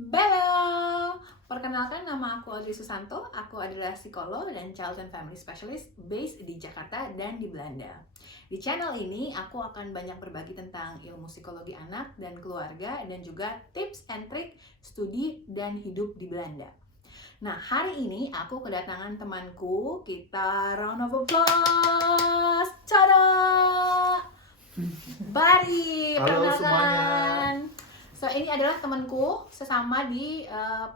Halo, perkenalkan nama aku Audrey Susanto. Aku adalah psikolog dan Child and Family Specialist based di Jakarta dan di Belanda. Di channel ini aku akan banyak berbagi tentang ilmu psikologi anak dan keluarga dan juga tips and trik studi dan hidup di Belanda. Nah, hari ini aku kedatangan temanku. Kita round of applause. Tada! Bari, Halo semuanya. perkenalkan. So, ini adalah temanku sesama di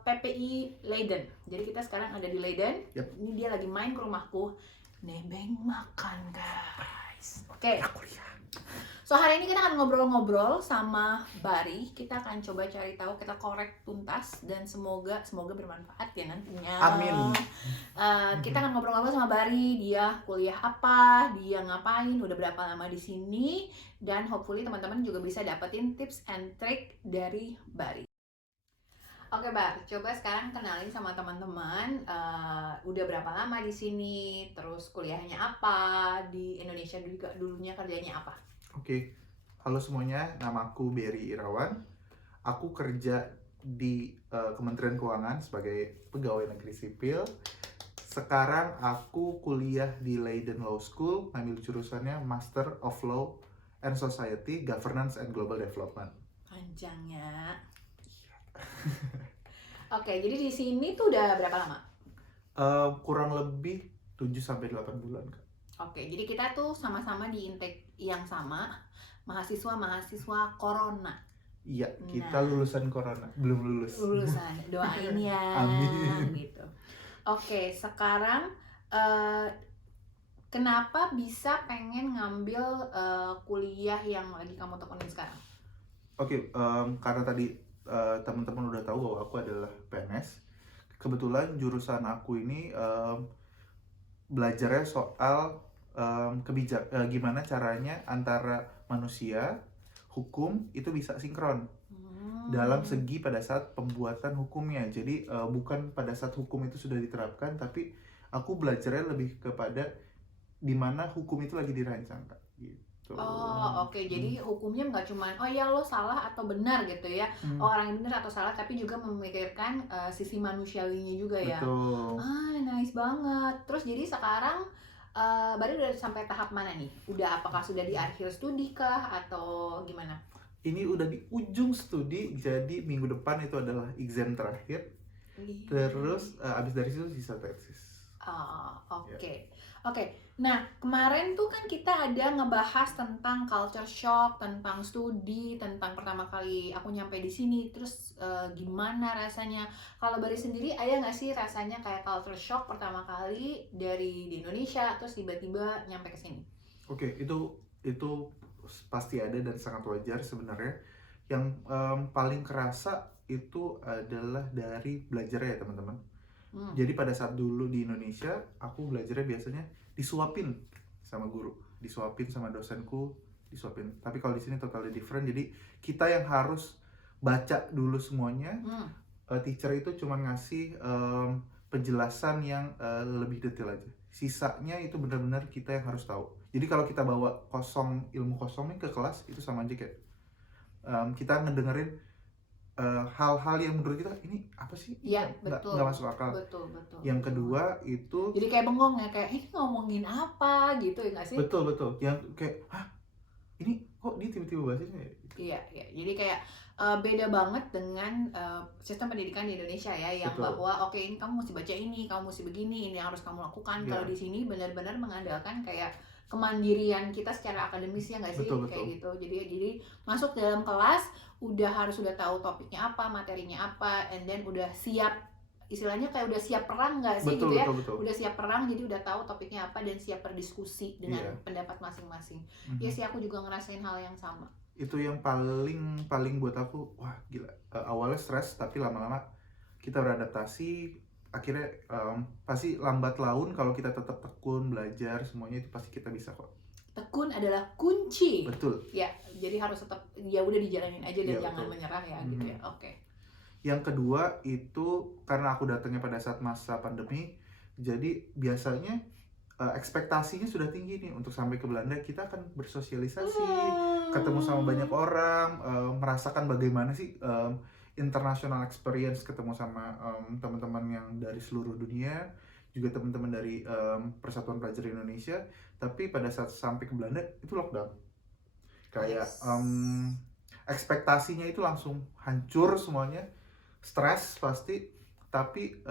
PPI Leiden. Jadi kita sekarang ada di Leiden. Yap. Ini dia lagi main ke rumahku. Nebeng makan, guys. Oke. So, hari ini kita akan ngobrol-ngobrol sama Bari. Kita akan coba cari tahu, kita korek tuntas dan semoga bermanfaat ya nantinya. Amin. Kita akan ngobrol-ngobrol sama Bari. Dia kuliah apa, dia ngapain, udah berapa lama di sini, dan hopefully teman-teman juga bisa dapetin tips and trick dari Bari. Oke, Bar, coba sekarang kenalin sama teman-teman. Udah berapa lama di sini, terus kuliahnya apa, di Indonesia juga dulunya kerjanya apa? Oke. Halo semuanya, nama aku Berry Irawan. Aku kerja di Kementerian Keuangan sebagai pegawai negeri sipil. Sekarang aku kuliah di Leiden Law School, ngambil jurusannya Master of Law and Society, Governance and Global Development. Panjangnya. Oke, jadi di sini tuh udah berapa lama? Kurang lebih 7-8 bulan, Kak. Oke, jadi kita tuh sama-sama di intake yang sama, mahasiswa corona. Iya, kita Nah. lulusan corona, belum lulus. Lulusan, doain ya. Amin. Gitu. Oke, sekarang kenapa bisa pengen ngambil kuliah yang lagi kamu tekunin sekarang? Oke, karena tadi teman-teman udah tahu bahwa aku adalah PNS. Kebetulan jurusan aku ini belajarnya soal gimana caranya antara manusia, hukum itu bisa sinkron dalam segi pada saat pembuatan hukumnya. Jadi bukan pada saat hukum itu sudah diterapkan, tapi aku belajarnya lebih kepada di mana hukum itu lagi dirancang, Kak. Gitu. Oh, oke. Jadi hukumnya nggak cuman oh ya lo salah atau benar gitu ya. Orang yang benar atau salah, tapi juga memikirkan sisi manusiawinya juga ya. Betul. Nice banget. Terus jadi sekarang Bari udah sampai tahap mana nih? Udah apakah sudah di akhir studi kah atau gimana? Ini udah di ujung studi, jadi minggu depan itu adalah exam terakhir. Terus abis dari situ sisa tesis. Oke. Nah, kemarin tuh kan kita ada ngebahas tentang culture shock, tentang studi, tentang pertama kali aku nyampe di sini, terus gimana rasanya. Kalau Bari sendiri ada nggak sih rasanya kayak culture shock pertama kali dari di Indonesia, terus tiba-tiba nyampe ke sini? Oke, itu pasti ada dan sangat wajar sebenarnya. Yang paling kerasa itu adalah dari belajarnya ya teman-teman. Jadi pada saat dulu di Indonesia, aku belajarnya biasanya disuapin sama guru, disuapin sama dosenku, disuapin. Tapi kalau di sini totally different. Jadi kita yang harus baca dulu semuanya. Teacher itu cuma ngasih penjelasan yang lebih detail aja. Sisanya itu benar-benar kita yang harus tahu. Jadi kalau kita bawa ilmu kosongnya ke kelas, itu sama aja kayak kita ngedengerin hal-hal yang menurut kita ini apa sih? Iya, betul. Nggak masuk akal. Betul. Yang kedua itu jadi kayak bengong ya, kayak ini ngomongin apa gitu ya nggak sih? betul. Yang kayak ini kok dia tiba-tiba bahas ini ya? Iya. Jadi kayak beda banget dengan sistem pendidikan di Indonesia ya, yang Betul. bahwa oke, ini kamu mesti baca ini, kamu mesti begini, ini yang harus kamu lakukan. Kalau di sini benar-benar mengandalkan kayak kemandirian kita secara akademis ya nggak sih? Betul. Kayak gitu. Jadi masuk dalam kelas udah tahu topiknya apa, materinya apa, and then udah siap, istilahnya kayak udah siap perang nggak sih? Betul. Udah siap perang, jadi udah tahu topiknya apa dan siap berdiskusi dengan pendapat masing-masing. Ya sih, aku juga ngerasain hal yang sama. Itu yang paling buat aku, wah gila. Awalnya stres, tapi lama-lama kita beradaptasi. Akhirnya pasti lambat laun kalau kita tetap tekun belajar semuanya, itu pasti kita bisa kok. Tekun adalah kunci. Betul. Ya, jadi harus tetap ya udah dijalanin aja dan jangan betul. menyerah ya gitu ya. Oke. Yang kedua itu karena aku datangnya pada saat masa pandemi, jadi biasanya ekspektasinya sudah tinggi nih untuk sampai ke Belanda. Kita akan bersosialisasi, ketemu sama banyak orang, merasakan bagaimana sih international experience, ketemu sama teman-teman yang dari seluruh dunia, juga teman-teman dari Persatuan Pelajar Indonesia. Tapi pada saat sampai ke Belanda itu lockdown, kayak ekspektasinya itu langsung hancur semuanya, stres pasti. Tapi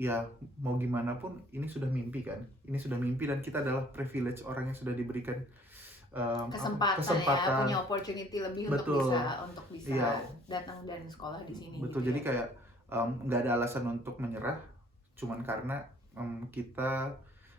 ya mau gimana pun ini sudah mimpi kan, ini sudah mimpi, dan kita adalah privilege, orang yang sudah diberikan kesempatan ya, punya opportunity lebih Betul. untuk bisa Iya. datang dan sekolah di sini. Betul, gitu jadi ya. kayak nggak ada alasan untuk menyerah, cuman karena kita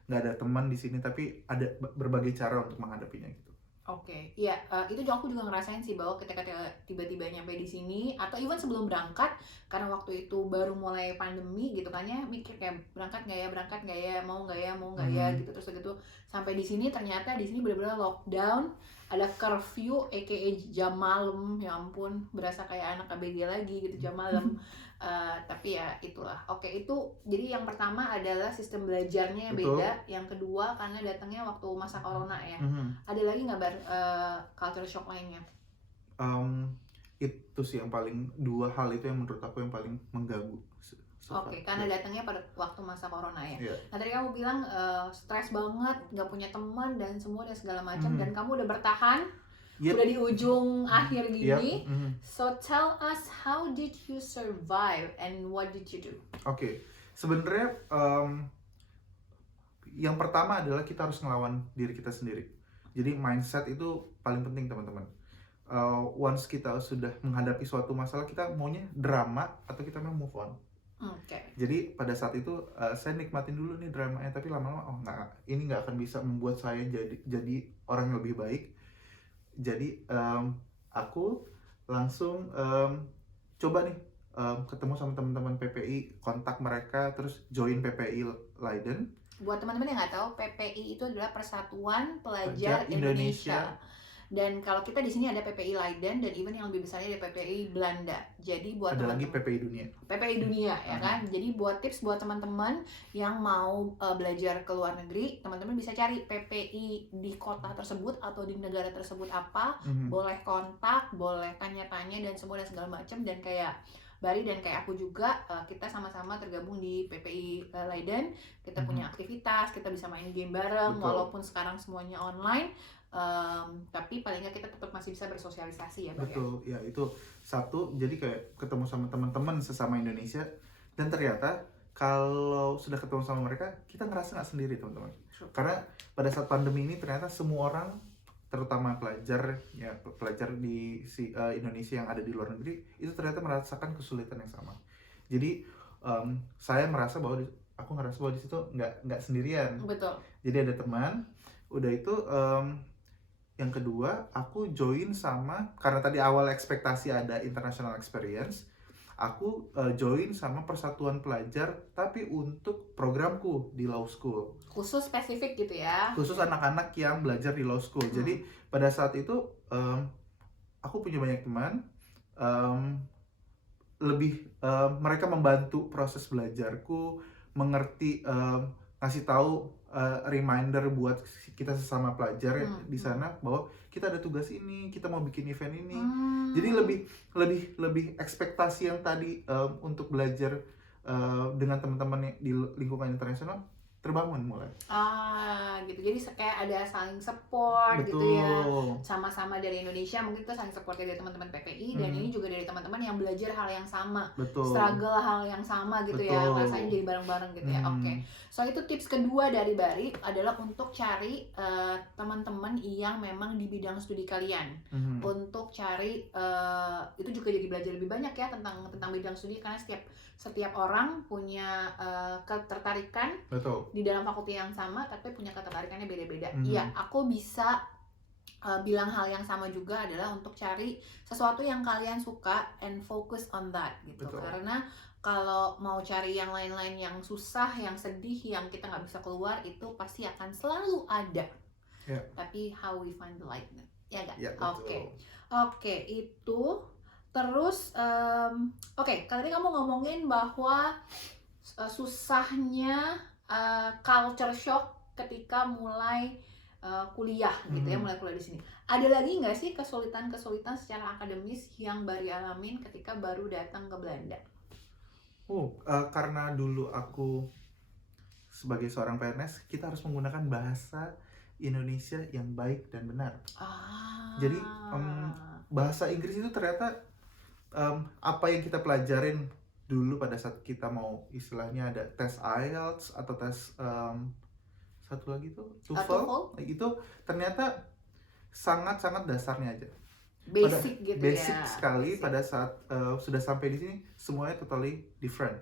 nggak ada teman di sini, tapi ada berbagai cara untuk menghadapinya gitu. Oke, iya, itu aku juga ngerasain sih bahwa ketika tiba-tiba nyampe di sini atau even sebelum berangkat, karena waktu itu baru mulai pandemi gitu kan ya, mikir kayak berangkat nggak ya, mau nggak ya gitu. Terus gitu sampai di sini, ternyata di sini benar-benar lockdown, ada curfew aka jam malam, ya ampun, berasa kayak anak ABG lagi gitu jam malam. Tapi ya itulah. Oke, itu jadi yang pertama adalah sistem belajarnya yang Betul. beda. Yang kedua karena datangnya waktu masa corona ya. Mhm. Ada lagi nggak culture shock lainnya? Itu sih yang paling, dua hal itu yang menurut aku yang paling mengganggu. Oke, karena datangnya pada waktu masa corona ya. Iya. Nah tadi kamu bilang stres banget, nggak punya teman dan semua dan segala macam, dan kamu udah bertahan, Yep. udah di ujung akhir gini. Yep. So tell us, how did you survive and what did you do? Oke, sebenarnya yang pertama adalah kita harus ngelawan diri kita sendiri. Jadi mindset itu paling penting, teman-teman. Once kita sudah menghadapi suatu masalah, kita maunya drama atau kita mau move on. Oke. Jadi pada saat itu saya nikmatin dulu nih dramanya, tapi lama-lama ini nggak akan bisa membuat saya jadi orang yang lebih baik. Jadi aku langsung coba nih ketemu sama teman-teman PPI, kontak mereka, terus join PPI Leiden. Buat teman-teman yang nggak tahu, PPI itu adalah Persatuan Pelajar Indonesia. Dan kalau kita di sini ada PPI Leiden, dan even yang lebih besarnya ada PPI Belanda. Jadi buat ada lagi PPI Dunia. PPI Dunia ya kan. Jadi buat tips buat teman-teman yang mau belajar ke luar negeri, teman-teman bisa cari PPI di kota tersebut atau di negara tersebut apa. Boleh kontak, boleh tanya-tanya dan semua dan segala macam. Dan kayak Bari dan kayak aku juga, kita sama-sama tergabung di PPI Leiden. Kita punya aktivitas, kita bisa main game bareng. Betul. Walaupun sekarang semuanya online. Tapi paling nggak kita tetap masih bisa bersosialisasi ya, Bang. Betul, ya itu satu. Jadi kayak ketemu sama teman-teman sesama Indonesia, dan ternyata kalau sudah ketemu sama mereka, kita ngerasa nggak sendiri, teman-teman. Karena pada saat pandemi ini ternyata semua orang, terutama pelajar di Indonesia yang ada di luar negeri, itu ternyata merasakan kesulitan yang sama. Jadi saya merasa bahwa aku ngerasa bahwa di situ nggak sendirian. Betul. Jadi ada teman. Udah itu yang kedua, aku join sama, karena tadi awal ekspektasi ada international experience, aku join sama Persatuan Pelajar, tapi untuk programku di law school. Khusus spesifik gitu ya? Khusus anak-anak yang belajar di law school. Jadi pada saat itu aku punya banyak teman, mereka membantu proses belajarku, mengerti, ngasih tahu reminder buat kita sesama pelajar di sana bahwa kita ada tugas ini, kita mau bikin event ini. Jadi lebih ekspektasi yang tadi untuk belajar dengan teman-teman di lingkungan internasional terbangun mulai. Gitu. Jadi kayak ada saling support. Betul. Gitu ya. Sama-sama dari Indonesia, mungkin kita saling support dari teman-teman PPI dan ini juga dari teman-teman yang belajar hal yang sama. Betul. Struggle hal yang sama gitu. Betul. Ya. Rasanya jadi bareng-bareng gitu ya. Oke. So itu tips kedua dari Bari adalah untuk cari teman-teman yang memang di bidang studi kalian. Untuk cari itu juga jadi belajar lebih banyak ya tentang bidang studi, karena setiap orang punya ketertarikan. Betul. Di dalam fakulti yang sama, tapi punya ketertarikannya beda-beda. Iya, aku bisa bilang hal yang sama juga adalah untuk cari sesuatu yang kalian suka and focus on that gitu. Betul. Karena kalau mau cari yang lain-lain yang susah, yang sedih, yang kita nggak bisa keluar, itu pasti akan selalu ada. Yeah. Tapi how we find the light, ya nggak? Yeah, Oke, itu terus tadi kamu ngomongin bahwa susahnya culture shock ketika mulai kuliah gitu ya, mulai kuliah di sini. Ada lagi nggak sih kesulitan-kesulitan secara akademis yang Bari alamin ketika baru datang ke Belanda? Karena dulu aku sebagai seorang PNS, kita harus menggunakan bahasa Indonesia yang baik dan benar. Jadi bahasa Inggris itu ternyata apa yang kita pelajarin dulu pada saat kita mau istilahnya ada tes IELTS atau tes satu lagi tuh TOEFL, itu ternyata sangat-sangat dasarnya aja. Basic gitu Basic ya. sekali. Basic. Pada saat sudah sampai di sini semuanya totally different.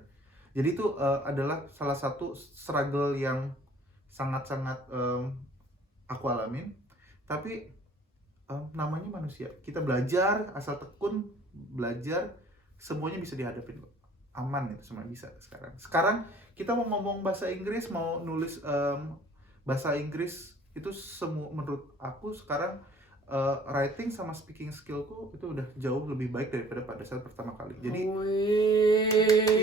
Jadi itu adalah salah satu struggle yang sangat-sangat aku alamin. Tapi namanya manusia. Kita belajar, asal tekun belajar, semuanya bisa dihadapin kok. Aman itu, semua bisa sekarang. Sekarang kita mau ngomong bahasa Inggris, mau nulis bahasa Inggris, itu semua menurut aku sekarang writing sama speaking skillku itu udah jauh lebih baik daripada pada saat pertama kali. Jadi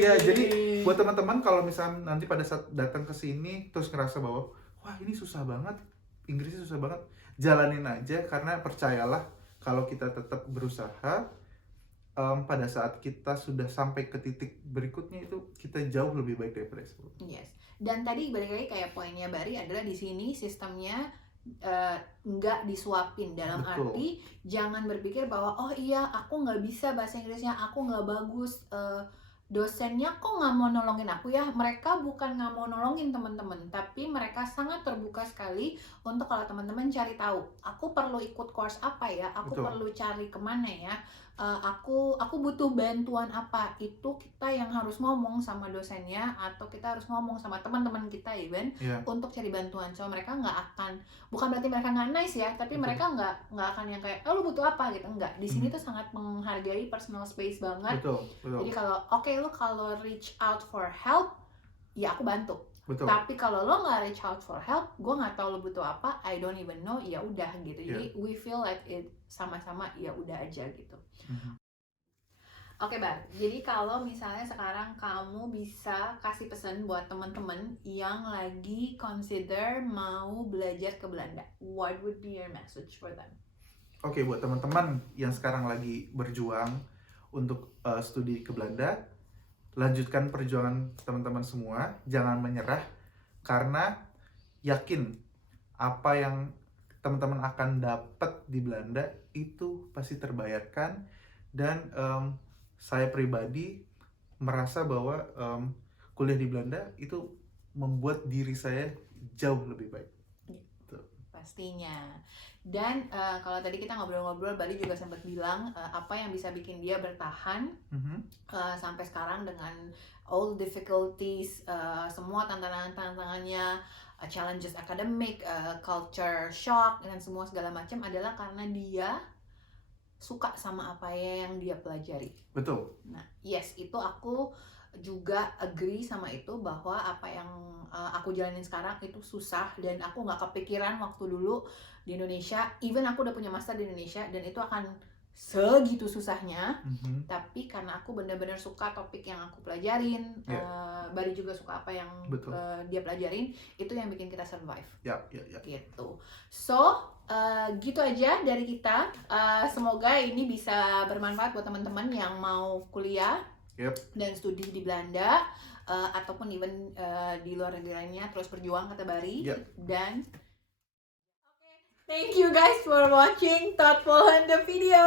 iya, jadi buat teman-teman kalau misalnya nanti pada saat datang ke sini terus ngerasa bahwa wah ini susah banget, Inggrisnya susah banget, jalanin aja, karena percayalah kalau kita tetap berusaha, pada saat kita sudah sampai ke titik berikutnya itu kita jauh lebih baik daripada sebelumnya. Yes. Dan tadi balik lagi kayak poinnya Bari adalah di sini sistemnya nggak disuapin, dalam Betul. arti jangan berpikir bahwa oh iya aku nggak bisa bahasa Inggrisnya, aku nggak bagus, dosennya kok nggak mau nolongin aku ya. Mereka bukan nggak mau nolongin teman-teman, tapi mereka sangat terbuka sekali untuk kalau teman-teman cari tahu, aku perlu ikut course apa ya, aku Betul. perlu cari kemana ya, aku butuh bantuan apa. Itu kita yang harus ngomong sama dosennya, atau kita harus ngomong sama teman-teman kita even untuk cari bantuan. So mereka nggak akan, bukan berarti mereka nggak nice ya, tapi Betul. mereka nggak akan yang kayak lu butuh apa gitu, enggak. Di sini tuh sangat menghargai personal space banget. Betul. Jadi kalau lu kalau reach out for help, ya aku bantu. Betul. Tapi kalau lo nggak reach out for help, gue nggak tahu lo butuh apa, I don't even know, ya udah gitu. Jadi we feel like it sama-sama, ya udah aja gitu. Oke, Bar. Jadi kalau misalnya sekarang kamu bisa kasih pesan buat teman-teman yang lagi consider mau belajar ke Belanda, what would be your message for them? Oke, buat teman-teman yang sekarang lagi berjuang untuk studi ke Belanda, lanjutkan perjuangan teman-teman semua, jangan menyerah, karena yakin apa yang teman-teman akan dapat di Belanda itu pasti terbayarkan. Dan saya pribadi merasa bahwa kuliah di Belanda itu membuat diri saya jauh lebih baik. Pastinya. Dan kalau tadi kita ngobrol-ngobrol, Bari juga sempat bilang apa yang bisa bikin dia bertahan sampai sekarang dengan all difficulties, semua tantangannya, challenges academic, culture shock, dan semua segala macam adalah karena dia suka sama apa yang dia pelajari. Betul. Nah, yes, itu aku juga agree sama itu, bahwa apa yang aku jalanin sekarang itu susah, dan aku nggak kepikiran waktu dulu di Indonesia, even aku udah punya master di Indonesia, dan itu akan segitu susahnya. Tapi karena aku benar-benar suka topik yang aku pelajarin, Bari juga suka apa yang dia pelajarin, itu yang bikin kita survive. Gitu. So gitu aja dari kita. Semoga ini bisa bermanfaat buat teman-teman yang mau kuliah dan studi di Belanda, ataupun even di luar negeri lainnya, terus berjuang kata Bari. Dan thank you guys for watching Thoughtful on the video.